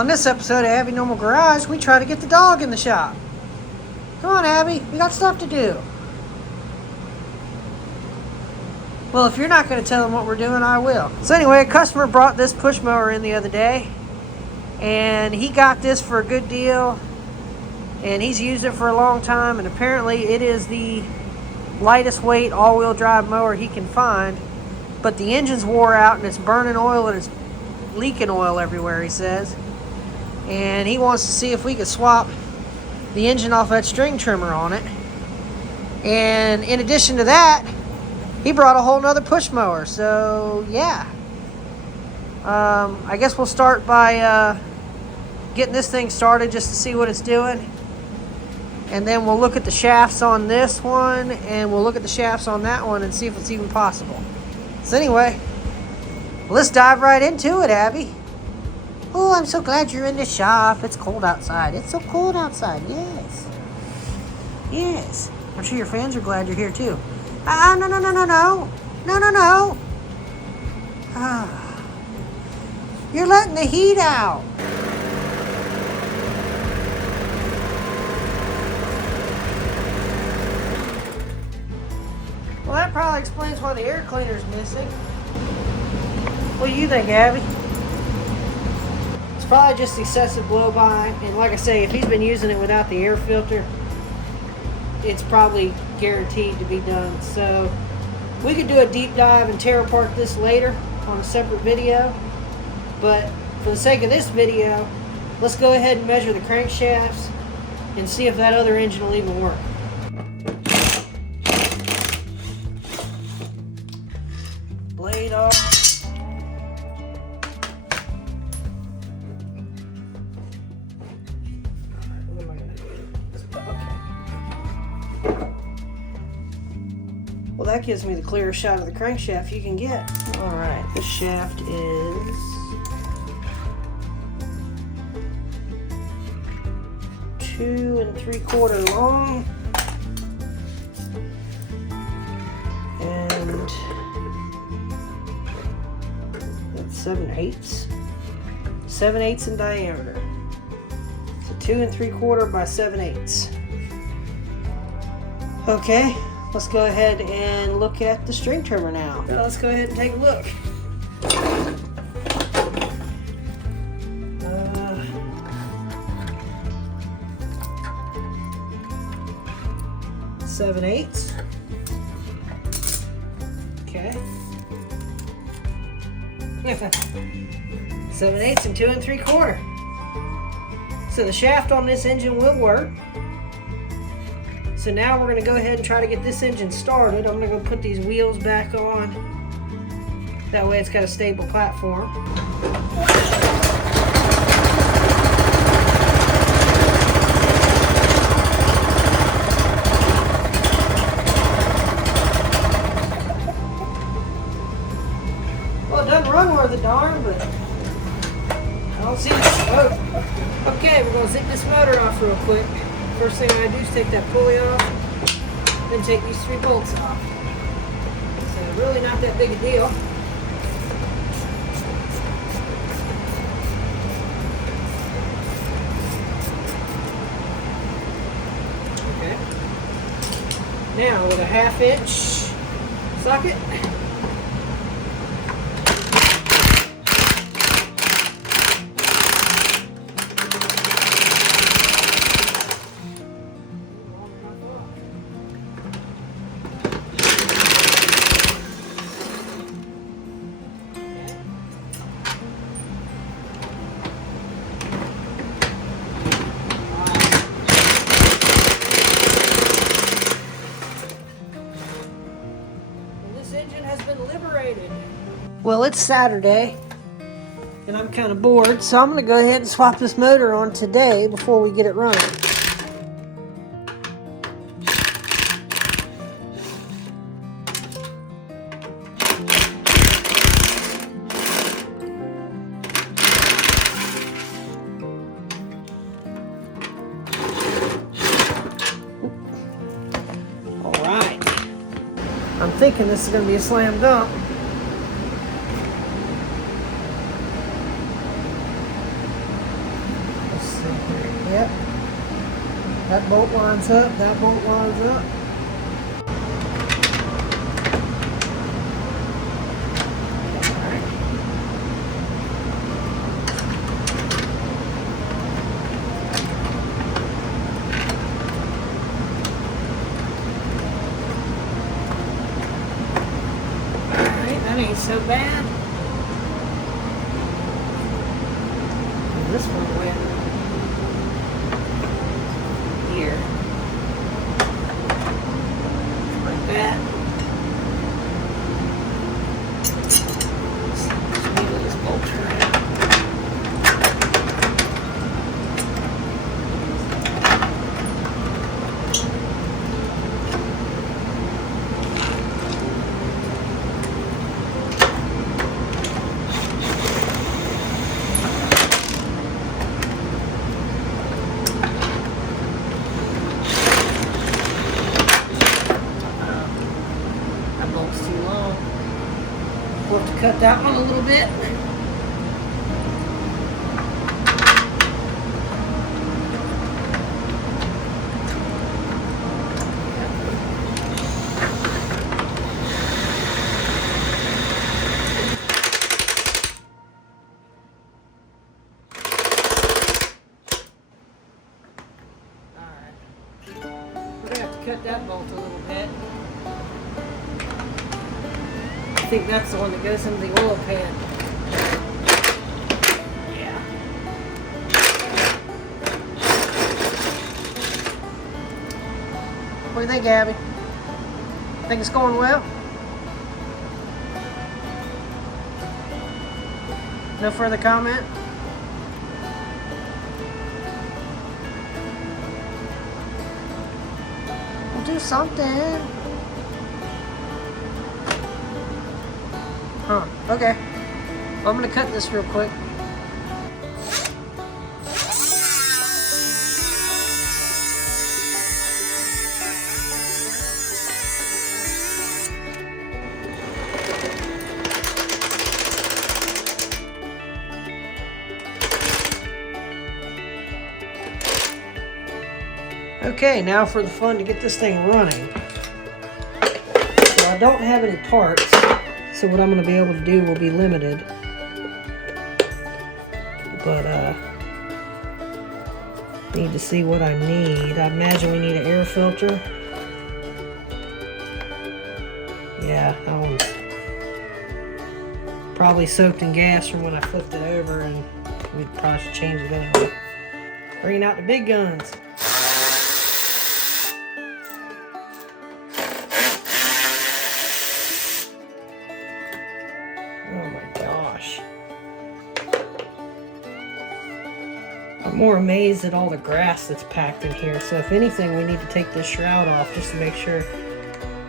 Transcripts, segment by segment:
On this episode of Abby Normal Garage, we try to get the dog in the shop. Come on, Abby. We got stuff to do. Well, if you're not going to tell them what we're doing, I will. So anyway, a customer brought this push mower in the other day. And he got this for a good deal. And he's used it for a long time. And apparently it is the lightest weight all-wheel drive mower he can find. But the engine's wore out and it's burning oil and it's leaking oil everywhere, he says. And he wants to see if we could swap the engine off that string trimmer on it. And in addition to that, he brought a whole nother push mower. So yeah, I guess we'll start by getting this thing started just to see what it's doing. And then we'll look at the shafts on this one and we'll look at the shafts on that one and see if it's even possible. So anyway, let's dive right into it, Abby. Oh, I'm so glad you're in the shop. It's cold outside. It's so cold outside. Yes. Yes. I'm sure your fans are glad you're here too. No. No. You're letting the heat out. Well, that probably explains why the air cleaner's missing. What do you think, Abby? It's probably just excessive blow-by, and like I say, if he's been using it without the air filter, it's probably guaranteed to be done. So we could do a deep dive and tear apart this later on a separate video, but for the sake of this video, let's go ahead and measure the crankshafts and see if that other engine will even work. Blade off. Well, that gives me the clearest shot of the crankshaft you can get. Alright, this shaft is 2 3/4 long and that's 7/8. 7/8 in diameter. So 2 3/4 by 7/8. Okay. Let's go ahead and look at the string trimmer now. So let's go ahead and take a look. 7/8. Okay. 7/8 and 2 3/4. So the shaft on this engine will work. So now we're going to go ahead and try to get this engine started. I'm going to go put these wheels back on. That way it's got a stable platform. Well, it doesn't run worth a darn, but I don't see the smoke. Okay, we're going to zip this motor off real quick. First thing I do is take that pulley off, then take these 3 bolts off. So really not that big a deal. Okay. Now with a 1/2 inch socket, well, it's Saturday and I'm kind of bored, so I'm going to go ahead and swap this motor on today before we get it running. Alright, I'm thinking this is going to be a slam dunk. That bolt lines up, that bolt lines up. That ain't so bad. And this one went here. Like that. Just wiggle this bolt around. We'll have to cut that one a little bit. Alright. We're going to have to cut that bolt a little bit. I think that's the one that goes into the oil pan. Yeah. What do you think, Abby? Think it's going well? No further comment? We'll do something. Huh, okay. Well, I'm gonna cut this real quick. Okay, now for the fun to get this thing running. So I don't have any parts. So what I'm going to be able to do will be limited. But need to see what I need. I imagine we need an air filter. Yeah, that one's probably soaked in gas from when I flipped it over, and we probably should change it anyway. Bringing out the big guns. I'm more amazed at all the grass that's packed in here. So if anything, we need to take this shroud off just to make sure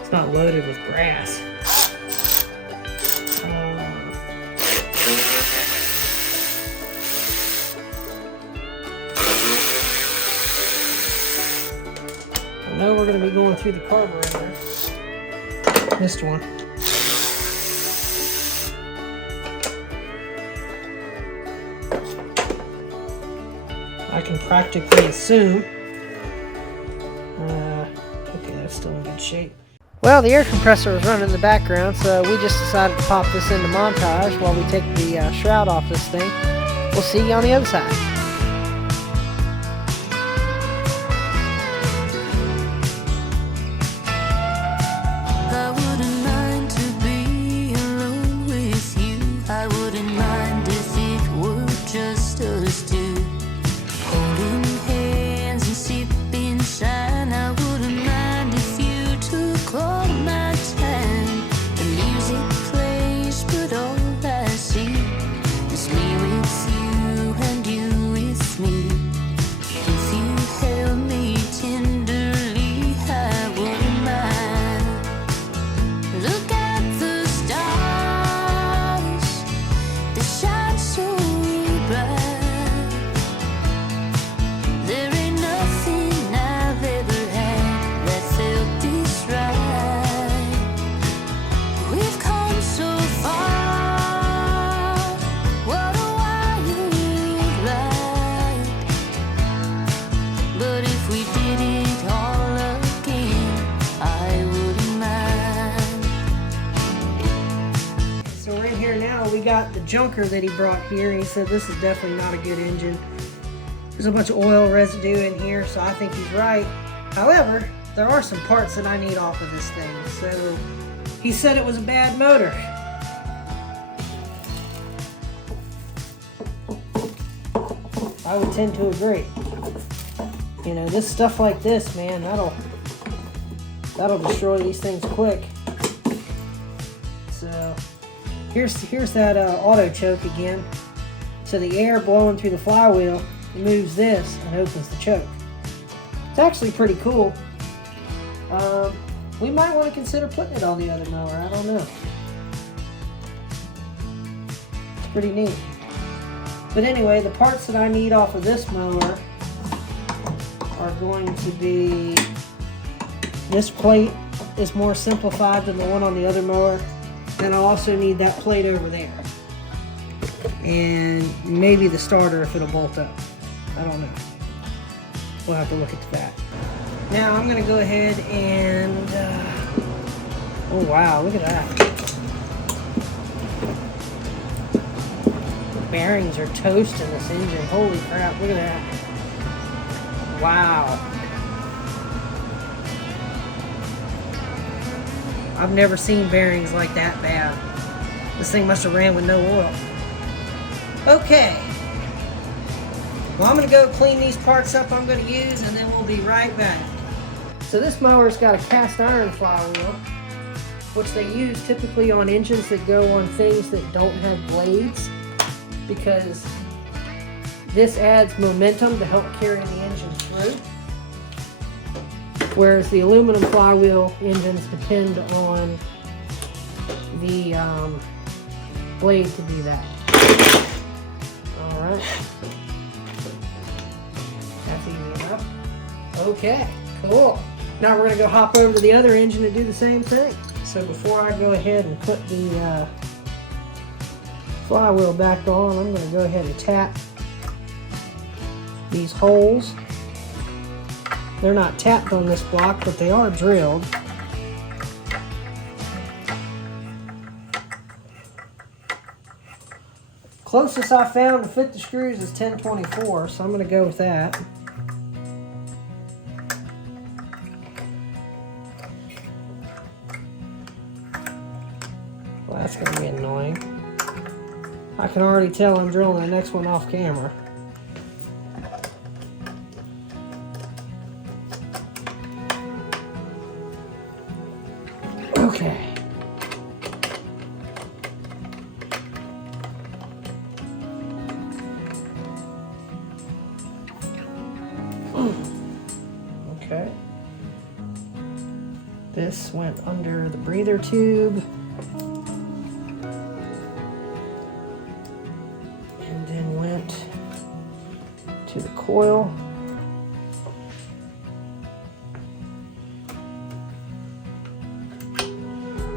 it's not loaded with grass. I know we're going to be going through the carburetor. Missed one. I can practically assume. Okay, that's still in good shape. Well, the air compressor was running in the background, so we just decided to pop this into montage while we take the shroud off this thing. We'll see you on the other side. Plays, but all I see is me with you and you got the junker that he brought here, and he said this is definitely not a good engine. There's a bunch of oil residue in here, so I think he's right. However, there are some parts that I need off of this thing. So he said it was a bad motor. I would tend to agree. You know, this stuff like this, man, that'll destroy these things quick. So here's that auto choke again. So the air blowing through the flywheel moves this and opens the choke. It's actually pretty cool. We might want to consider putting it on the other mower. I don't know. It's pretty neat. But anyway, the parts that I need off of this mower are going to be, this plate is more simplified than the one on the other mower. Then I'll also need that plate over there. And maybe the starter if it'll bolt up. I don't know. We'll have to look at that. Now I'm going to go ahead and, oh wow, look at that. The bearings are toast in this engine. Holy crap, look at that. Wow. I've never seen bearings like that bad. This thing must have ran with no oil. Okay. Well, I'm going to go clean these parts up I'm going to use, and then we'll be right back. So this mower's got a cast iron flywheel, which they use typically on engines that go on things that don't have blades, because this adds momentum to help carry the engine through. Whereas the aluminum flywheel engines depend on the blade to do that. Alright. That's easy enough. Okay, cool. Now we're going to go hop over to the other engine and do the same thing. So before I go ahead and put the flywheel back on, I'm going to go ahead and tap these holes. They're not tapped on this block, but they are drilled. Closest I found to fit the screws is 1024, so I'm going to go with that. Well, that's going to be annoying. I can already tell I'm drilling the next one off camera. Okay. Okay. This went under the breather tube. And then went to the coil.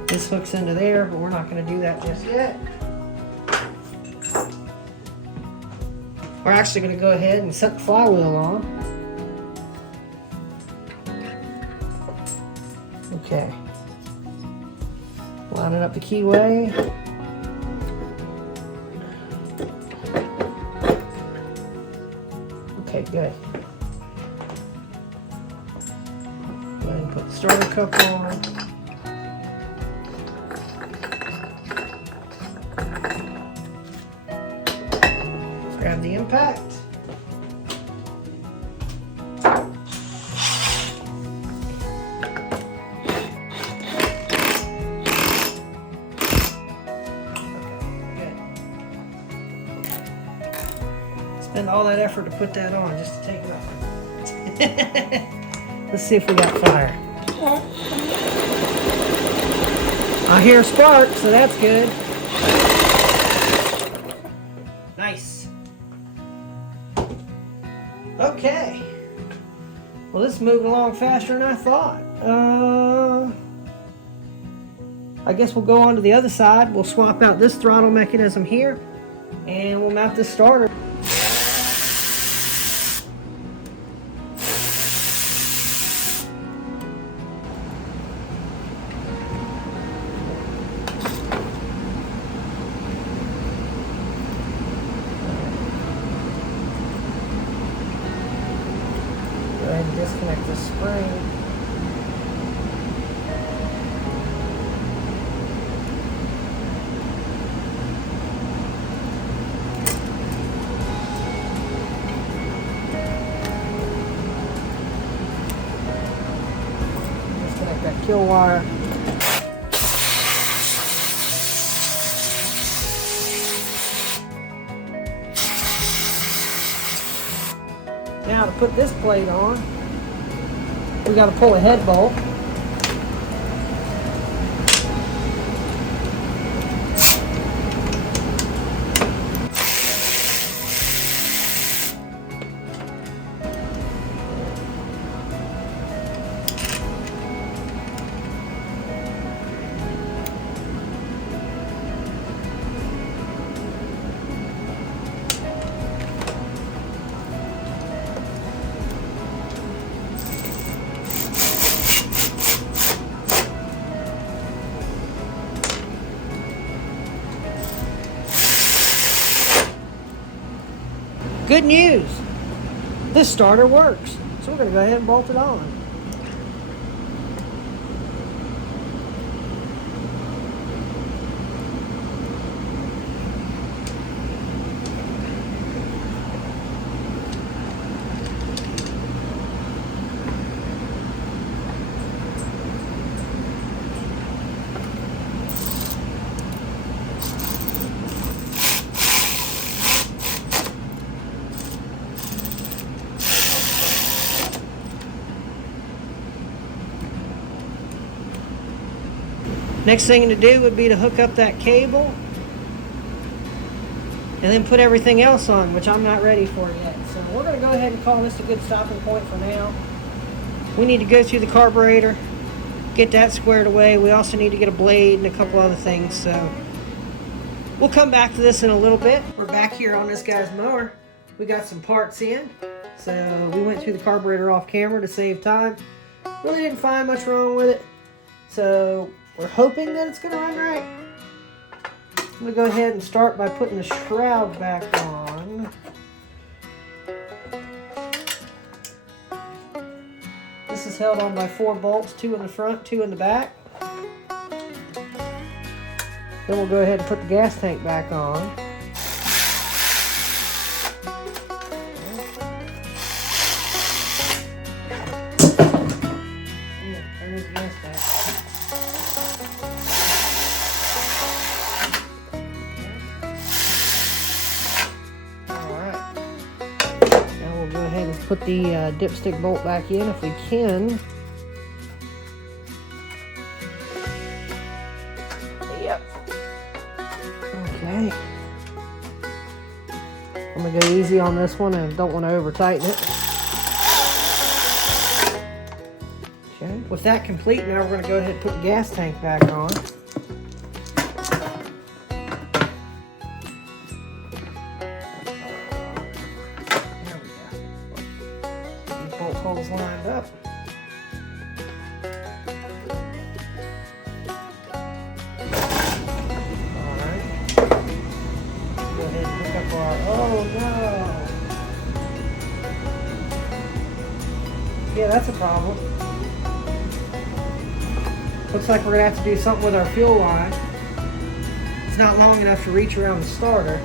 This hooks into there, but we're not going to do that just yet. We're actually going to go ahead and set the flywheel on. Okay. Lining up the keyway. Okay, good. Go ahead and put the starter cup on. Grab the impact. Spend all that effort to put that on just to take it off. Let's see if we got fire. I hear sparks, so that's good. Nice. Okay. Well, this is moving along faster than I thought. I guess we'll go on to the other side. We'll swap out this throttle mechanism here, and we'll mount this starter. Got kill wire. Now to put this plate on, we got to pull a head bolt. Good news, this starter works. So we're going to go ahead and bolt it on. Next thing to do would be to hook up that cable and then put everything else on, which I'm not ready for yet. So we're going to go ahead and call this a good stopping point for now. We need to go through the carburetor, get that squared away. We also need to get a blade and a couple other things. So we'll come back to this in a little bit. We're back here on this guy's mower. We got some parts in. So we went through the carburetor off camera to save time. Really didn't find much wrong with it. So we're hoping that it's going to run right. I'm going to go ahead and start by putting the shroud back on. This is held on by 4 bolts, 2 in the front, 2 in the back. Then we'll go ahead and put the gas tank back on. There's the gas tank. Put the dipstick bolt back in if we can. Yep. Okay. I'm gonna go easy on this one and don't want to over tighten it. Okay. With that complete, now we're gonna go ahead and put the gas tank back on. Holes lined up. Alright. Go ahead and hook up our... Oh no! Yeah, that's a problem. Looks like we're going to have to do something with our fuel line. It's not long enough to reach around the starter.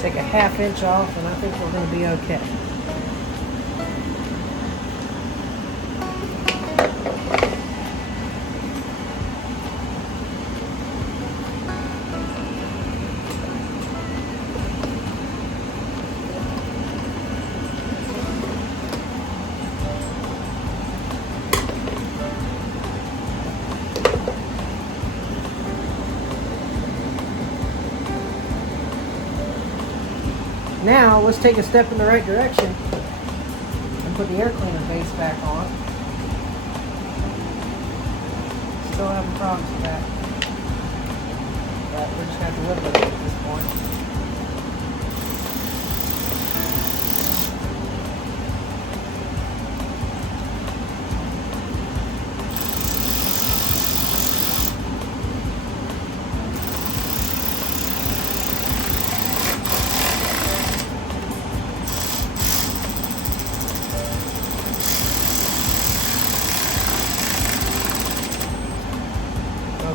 Take a ½ inch off and I think we're going to be okay. Now, let's take a step in the right direction and put the air cleaner base back on. Still having problems with that. But we're just going to have to live with it at this point.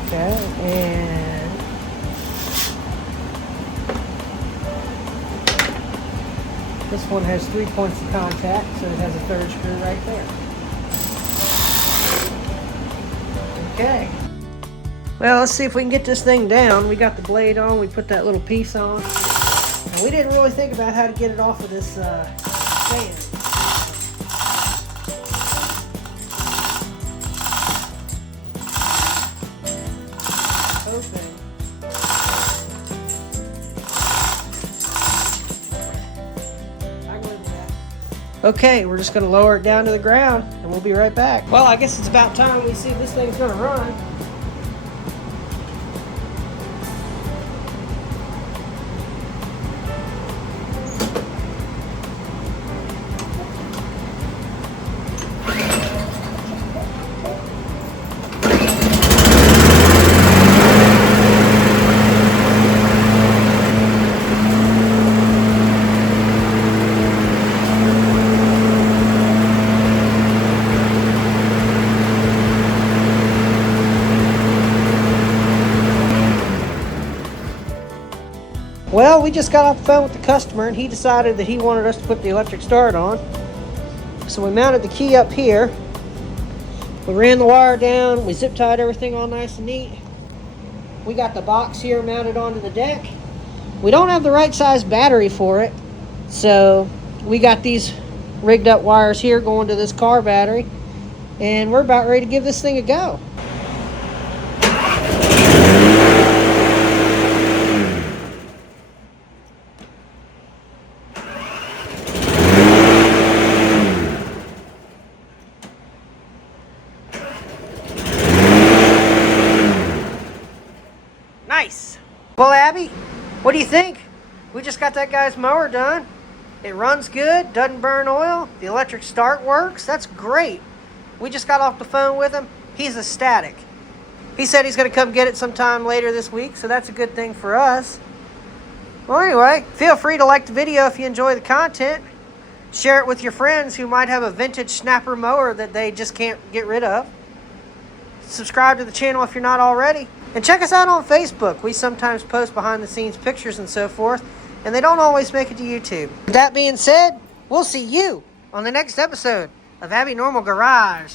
Okay, and this one has 3 points of contact, so it has a third screw right there. Okay. Well, let's see if we can get this thing down. We got the blade on, we put that little piece on. And we didn't really think about how to get it off of this stand. Okay, we're just going to lower it down to the ground, and we'll be right back. Well, I guess it's about time we see if this thing's going to run. Well, we just got off the phone with the customer, and he decided that he wanted us to put the electric start on. So we mounted the key up here. We ran the wire down. We zip tied everything all nice and neat. We got the box here mounted onto the deck. We don't have the right size battery for it, so we got these rigged up wires here going to this car battery, and we're about ready to give this thing a go. Nice. Well, Abby, what do you think? We just got that guy's mower done. It runs good, doesn't burn oil. The electric start works. That's great. We just got off the phone with him. He's ecstatic. He said he's going to come get it sometime later this week, so that's a good thing for us. Well, anyway, feel free to like the video if you enjoy the content. Share it with your friends who might have a vintage Snapper mower that they just can't get rid of. Subscribe to the channel if you're not already. And check us out on Facebook. We sometimes post behind the scenes pictures and so forth, and they don't always make it to YouTube. With that being said, we'll see you on the next episode of Abby Normal Garage.